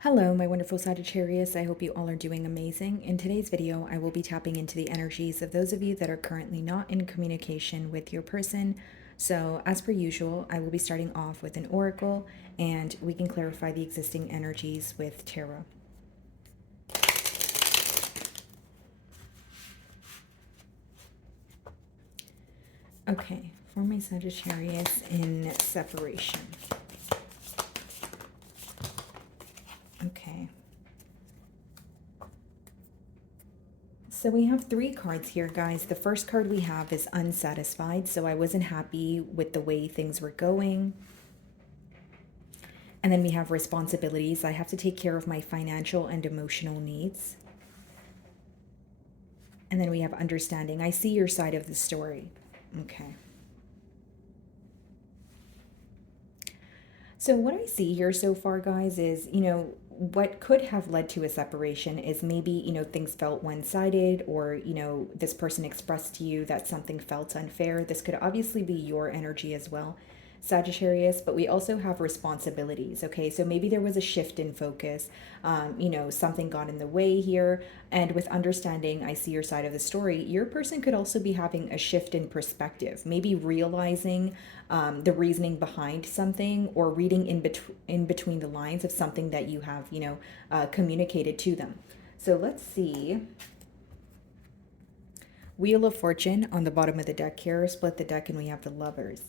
Hello, my wonderful Sagittarius. I hope you all are doing amazing. In today's video, I will be tapping into the energies of those of you that are currently not in communication with your person. So, as per usual, I will be starting off with an oracle and we can clarify the existing energies with tarot. Okay, for my Sagittarius in separation. Okay. So we have three cards here, guys. The first card we have is unsatisfied. So I wasn't happy with the way things were going. And then we have responsibilities. I have to take care of my financial and emotional needs. And then we have understanding. I see your side of the story. Okay. So what I see here so far, guys, is, what could have led to a separation is maybe, things felt one-sided, or, this person expressed to you that something felt unfair. This could obviously be your energy as well, Sagittarius, but we also have responsibilities. Okay, so maybe there was a shift in focus. Something got in the way here. And with understanding, I see your side of the story. Your person could also be having a shift in perspective, maybe realizing the reasoning behind something, or reading in between the lines of something that you have, communicated to them. So let's see. Wheel of Fortune on the bottom of the deck here. Split the deck and we have the Lovers.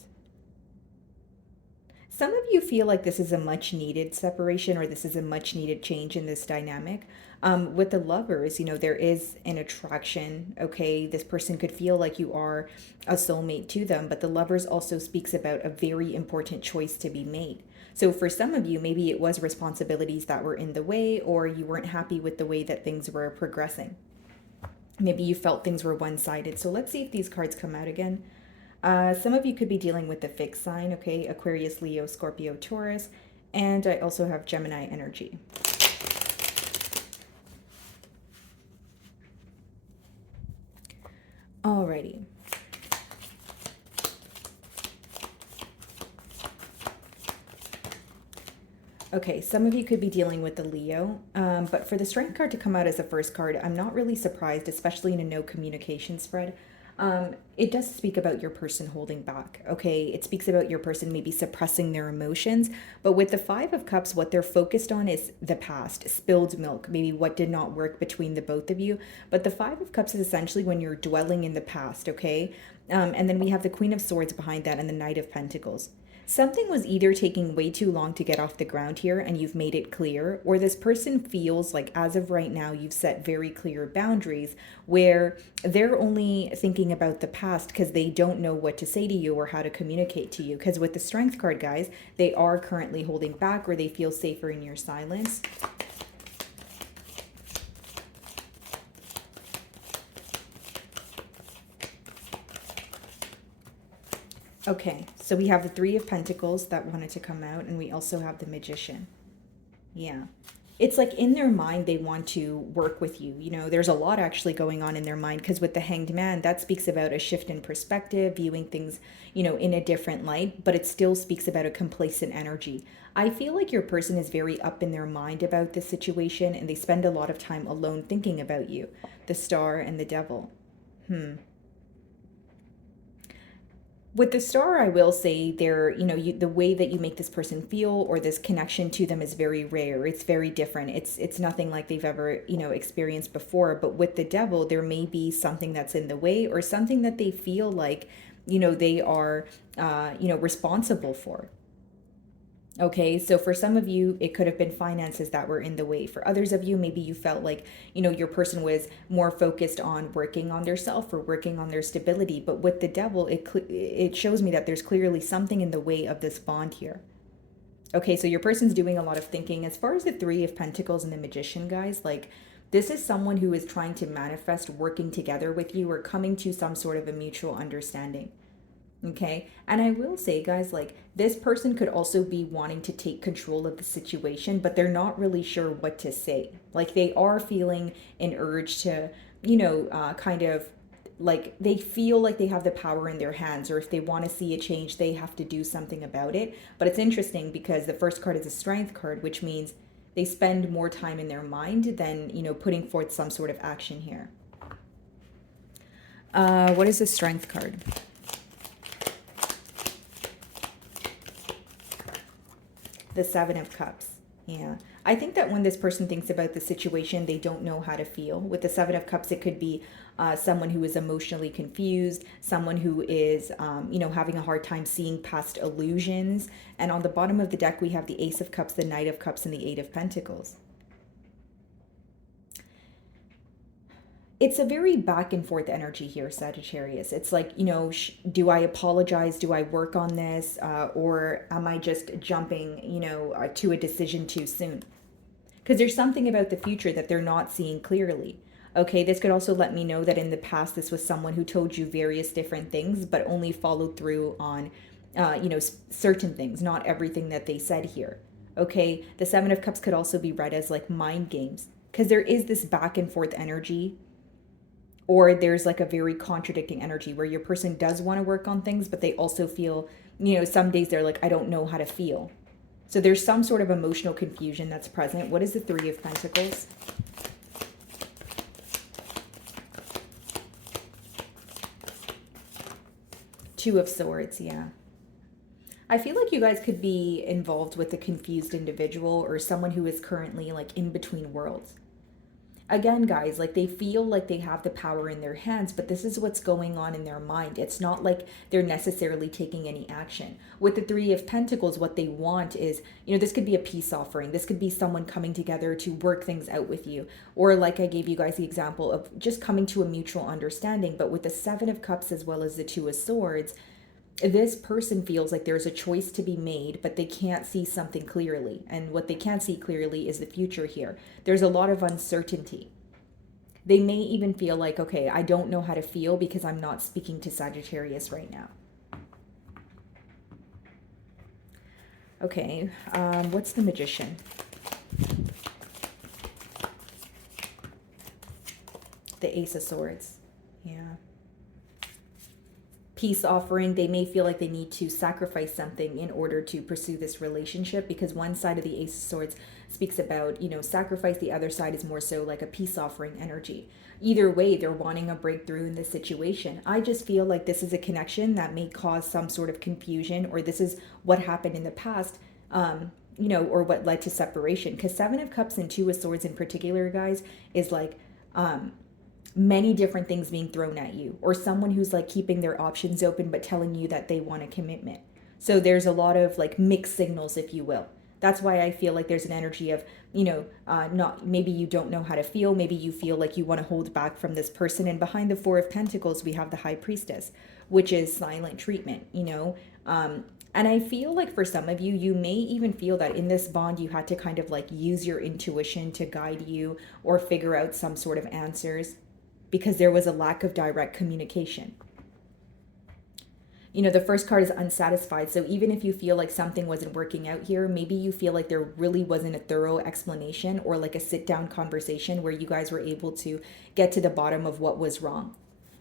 Some of you feel like this is a much needed separation, or this is a much needed change in this dynamic. With the Lovers, there is an attraction. Okay, this person could feel like you are a soulmate to them, but the Lovers also speaks about a very important choice to be made. So for some of you, maybe it was responsibilities that were in the way, or you weren't happy with the way that things were progressing. Maybe you felt things were one-sided. So let's see if these cards come out again. Some of you could be dealing with the fixed sign, okay? Aquarius, Leo, Scorpio, Taurus. And I also have Gemini energy. Alrighty. Okay, some of you could be dealing with the Leo, but for the Strength card to come out as the first card, I'm not really surprised, especially in a no communication spread. It does speak about your person holding back, okay? It speaks about your person maybe suppressing their emotions, but with the Five of Cups, what they're focused on is the past, spilled milk, maybe what did not work between the both of you. But the Five of Cups is essentially when you're dwelling in the past, okay? And then we have the Queen of Swords behind that and the Knight of Pentacles. Something was either taking way too long to get off the ground here and you've made it clear, or this person feels like as of right now you've set very clear boundaries where they're only thinking about the past because they don't know what to say to you or how to communicate to you. Because with the Strength card, guys, they are currently holding back, or they feel safer in your silence. Okay, so we have the Three of Pentacles that wanted to come out, and we also have the Magician. Yeah. It's like in their mind, they want to work with you. There's a lot actually going on in their mind, because with the Hanged Man, that speaks about a shift in perspective, viewing things, in a different light, but it still speaks about a complacent energy. I feel like your person is very up in their mind about this situation, and they spend a lot of time alone thinking about you. The Star and the Devil. With the Star, I will say the way that you make this person feel, or this connection to them, is very rare. It's very different. It's nothing like they've ever, experienced before. But with the Devil, there may be something that's in the way, or something that they feel like, they are, responsible for. Okay, so for some of you, it could have been finances that were in the way. For others of you, maybe you felt like, your person was more focused on working on their self or working on their stability. But with the Devil, it shows me that there's clearly something in the way of this bond here. Okay, so your person's doing a lot of thinking. As far as the Three of Pentacles and the Magician, guys, like, this is someone who is trying to manifest working together with you, or coming to some sort of a mutual understanding. Okay. And I will say, guys, like, this person could also be wanting to take control of the situation, but they're not really sure what to say. Like, they are feeling an urge to, kind of, like, they feel like they have the power in their hands, or if they want to see a change, they have to do something about it. But it's interesting because the first card is a Strength card, which means They spend more time in their mind than, putting forth some sort of action here. What is the Strength card? The Seven of Cups. Yeah. I think that when this person thinks about the situation, they don't know how to feel. With the Seven of Cups, it could be someone who is emotionally confused, someone who is, having a hard time seeing past illusions. And on the bottom of the deck, we have the Ace of Cups, the Knight of Cups, and the Eight of Pentacles. It's a very back and forth energy here, Sagittarius. It's like, do I apologize? Do I work on this? Or am I just jumping, to a decision too soon? Because there's something about the future that they're not seeing clearly. Okay, this could also let me know that in the past, this was someone who told you various different things, but only followed through on, certain things, not everything that they said here. Okay, the Seven of Cups could also be read as like mind games, because there is this back and forth energy, or there's like a very contradicting energy where your person does want to work on things, but they also feel, some days they're like, I don't know how to feel. So there's some sort of emotional confusion that's present. What is the Three of Pentacles? Two of Swords, yeah. I feel like you guys could be involved with a confused individual or someone who is currently like in between worlds. Again, guys, like they feel like they have the power in their hands, but this is what's going on in their mind. It's not like they're necessarily taking any action. With the Three of Pentacles, what they want is, this could be a peace offering. This could be someone coming together to work things out with you. Or like I gave you guys the example of just coming to a mutual understanding. But with the Seven of Cups as well as the Two of Swords, this person feels like there's a choice to be made, but they can't see something clearly. And what they can't see clearly is the future here. There's a lot of uncertainty. They may even feel like, okay, I don't know how to feel because I'm not speaking to Sagittarius right now. Okay, what's the Magician? The Ace of Swords. Yeah. Peace offering. They may feel like they need to sacrifice something in order to pursue this relationship, because one side of the Ace of Swords speaks about, sacrifice. The other side is more so like a peace offering energy. Either way, they're wanting a breakthrough in this situation. I just feel like this is a connection that may cause some sort of confusion, or this is what happened in the past, or what led to separation. Because Seven of Cups and Two of Swords in particular, guys, is like, many different things being thrown at you, or someone who's like keeping their options open but telling you that they want a commitment. So there's a lot of like mixed signals, if you will. That's why I feel like there's an energy of, not, maybe you don't know how to feel, maybe you feel like you want to hold back from this person. And behind the Four of Pentacles, we have the High Priestess, which is silent treatment, and I feel like for some of you, you may even feel that in this bond, you had to kind of like use your intuition to guide you or figure out some sort of answers, because there was a lack of direct communication. The first card is unsatisfied. So even if you feel like something wasn't working out here, maybe you feel like there really wasn't a thorough explanation or like a sit-down conversation where you guys were able to get to the bottom of what was wrong.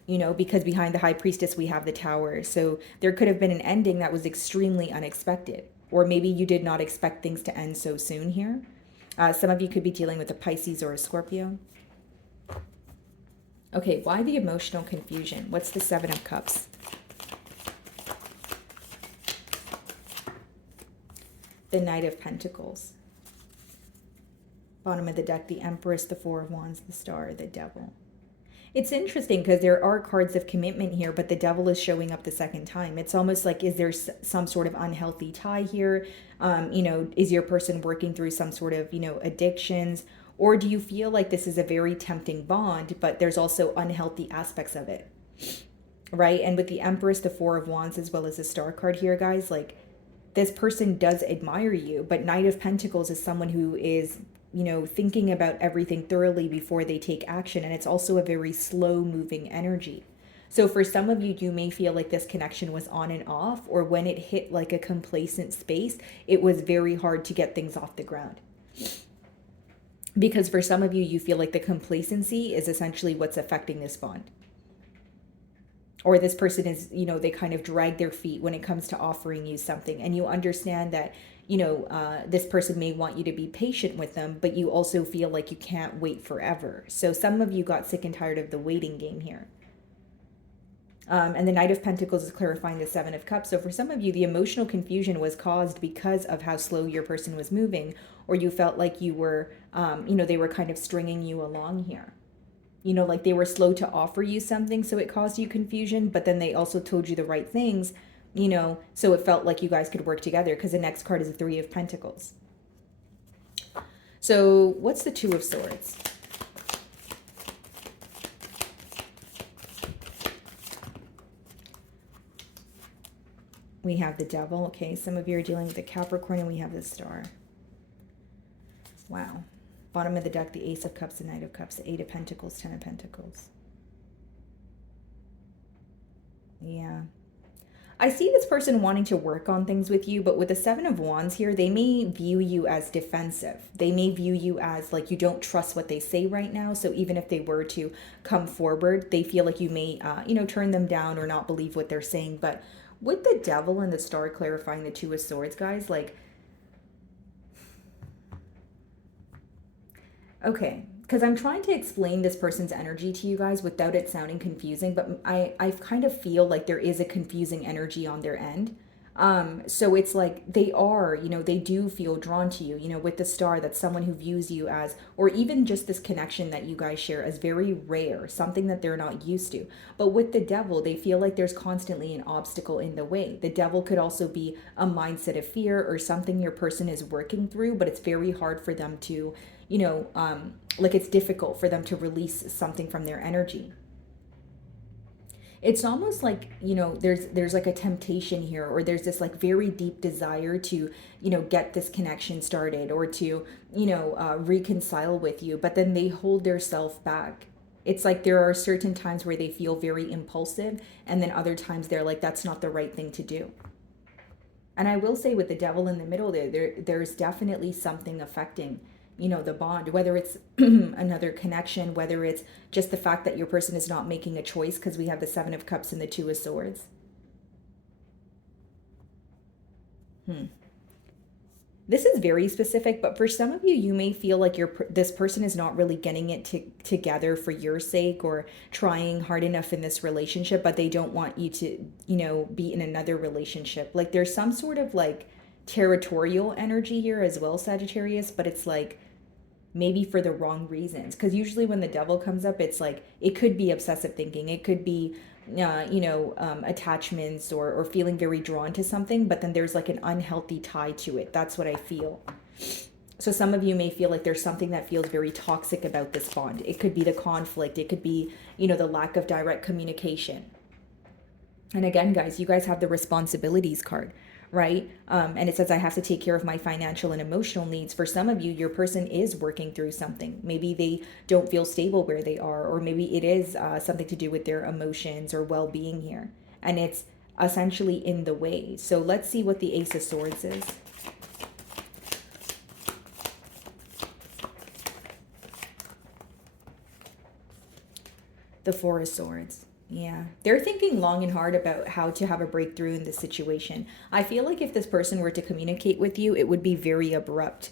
Because behind the High Priestess, we have the Tower. So there could have been an ending that was extremely unexpected. Or maybe you did not expect things to end so soon here. Some of you could be dealing with a Pisces or a Scorpio. Okay, why the emotional confusion? What's the Seven of Cups? The Knight of Pentacles. Bottom of the deck, the Empress, the Four of Wands, the Star, the Devil. It's interesting because there are cards of commitment here, but the Devil is showing up the second time. It's almost like, is there some sort of unhealthy tie here? Is your person working through some sort of, addictions? Or do you feel like this is a very tempting bond, but there's also unhealthy aspects of it, right? And with the Empress, the Four of Wands, as well as the Star card here, guys, like this person does admire you, but Knight of Pentacles is someone who is, thinking about everything thoroughly before they take action. And it's also a very slow moving energy. So for some of you, you may feel like this connection was on and off, or when it hit like a complacent space, it was very hard to get things off the ground. Because for some of you, you feel like the complacency is essentially what's affecting this bond. Or this person is, they kind of drag their feet when it comes to offering you something. And you understand that, this person may want you to be patient with them, but you also feel like you can't wait forever. So some of you got sick and tired of the waiting game here. And the Knight of Pentacles is clarifying the Seven of Cups. So for some of you, the emotional confusion was caused because of how slow your person was moving, or you felt like you were, they were kind of stringing you along here. Like they were slow to offer you something, so it caused you confusion, but then they also told you the right things, so it felt like you guys could work together, because the next card is the Three of Pentacles. So what's the Two of Swords? We have the Devil. Okay, some of you are dealing with the Capricorn, and we have the Star. Wow. Bottom of the deck, the Ace of Cups, the Knight of Cups, the Eight of Pentacles, Ten of Pentacles. Yeah. I see this person wanting to work on things with you, but with the Seven of Wands here, they may view you as defensive. They may view you as like you don't trust what they say right now. So even if they were to come forward, they feel like you may, turn them down or not believe what they're saying. But with the Devil and the Star clarifying the Two of Swords, guys, like, okay, because I'm trying to explain this person's energy to you guys without it sounding confusing, but I kind of feel like there is a confusing energy on their end. So it's like they are, they do feel drawn to you, with the Star, that's someone who views you as, or even just this connection that you guys share as very rare, something that they're not used to. But with the Devil, they feel like there's constantly an obstacle in the way. The Devil could also be a mindset of fear or something your person is working through, but it's very hard for them to, like it's difficult for them to release something from their energy. It's almost like, there's like a temptation here, or there's this like very deep desire to, get this connection started, or to, reconcile with you, but then they hold their self back. It's like there are certain times where they feel very impulsive, and then other times they're like, that's not the right thing to do. And I will say, with the Devil in the middle there's definitely something affecting, the bond, whether it's another connection, whether it's just the fact that your person is not making a choice, because we have the Seven of Cups and the Two of Swords. This is very specific, but for some of you, you may feel like this person is not really getting it together for your sake, or trying hard enough in this relationship, but they don't want you to, be in another relationship. Like there's some sort of like territorial energy here as well, Sagittarius, but it's like maybe for the wrong reasons. Because usually when the Devil comes up, it's like it could be obsessive thinking, it could be attachments, or feeling very drawn to something, but then there's like an unhealthy tie to it. That's what I feel. So some of you may feel like there's something that feels very toxic about this bond. It could be the conflict, it could be, the lack of direct communication. And again, guys, you guys have the responsibilities card, right? And it says, I have to take care of my financial and emotional needs. For some of you, your person is working through something. Maybe they don't feel stable where they are, or maybe it is something to do with their emotions or well-being here. And it's essentially in the way. So let's see what the Ace of Swords is. The Four of Swords. Yeah, they're thinking long and hard about how to have a breakthrough in this situation. I feel like if this person were to communicate with you, it would be very abrupt.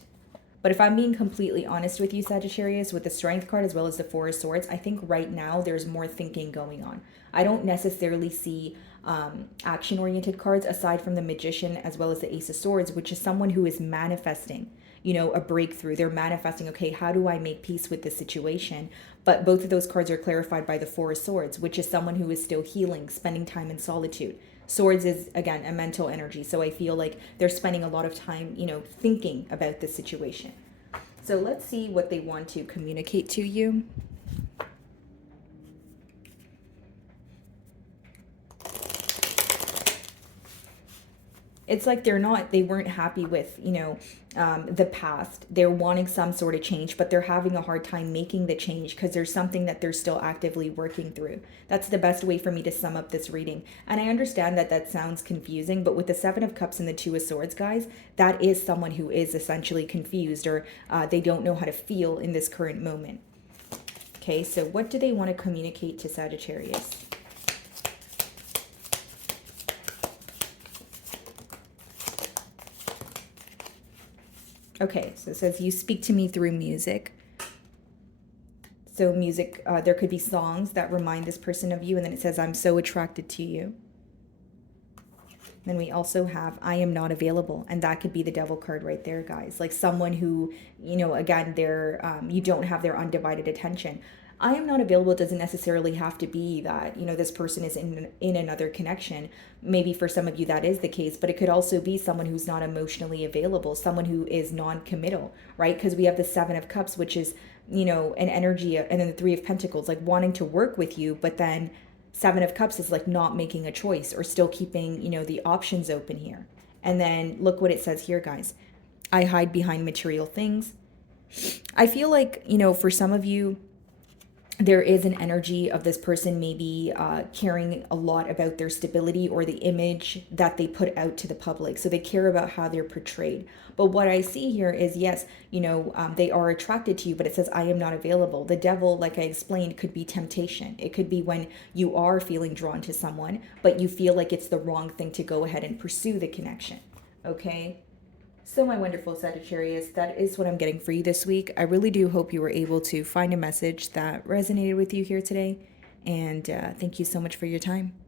But if I'm being completely honest with you, Sagittarius, with the Strength card as well as the Four of Swords, I think right now there's more thinking going on. I don't necessarily see action-oriented cards aside from the Magician as well as the Ace of Swords, which is someone who is manifesting, a breakthrough. They're manifesting, okay, how do I make peace with this situation? But both of those cards are clarified by the Four of Swords, which is someone who is still healing, spending time in solitude. Swords is, again, a mental energy. So I feel like they're spending a lot of time, thinking about this situation. So let's see what they want to communicate to you. It's like they weren't happy with, the past. They're wanting some sort of change, but they're having a hard time making the change because there's something that they're still actively working through. That's the best way for me to sum up this reading. And I understand that sounds confusing, but with the Seven of Cups and the Two of Swords, guys, that is someone who is essentially confused, or they don't know how to feel in this current moment. Okay, so what do they want to communicate to Sagittarius? Okay, so it says you speak to me through music. So music, there could be songs that remind this person of you, and then it says, I'm so attracted to you. Then we also have, I am not available. And that could be the devil card right there, guys. Like someone who, again, you don't have their undivided attention. I am not available doesn't necessarily have to be that, this person is in another connection. Maybe for some of you that is the case, but it could also be someone who's not emotionally available, someone who is non-committal, right? Because we have the Seven of Cups, which is, an energy, and then the Three of Pentacles, like wanting to work with you, but then Seven of Cups is like not making a choice or still keeping, the options open here. And then look what it says here, guys. I hide behind material things. I feel like, for some of you, there is an energy of this person maybe caring a lot about their stability or the image that they put out to the public. So they care about how they're portrayed. But what I see here is, yes, they are attracted to you, but it says, I am not available. The devil, like I explained, could be temptation. It could be when you are feeling drawn to someone, but you feel like it's the wrong thing to go ahead and pursue the connection. Okay? So, my wonderful Sagittarius, that is what I'm getting for you this week. I really do hope you were able to find a message that resonated with you here today. And thank you so much for your time.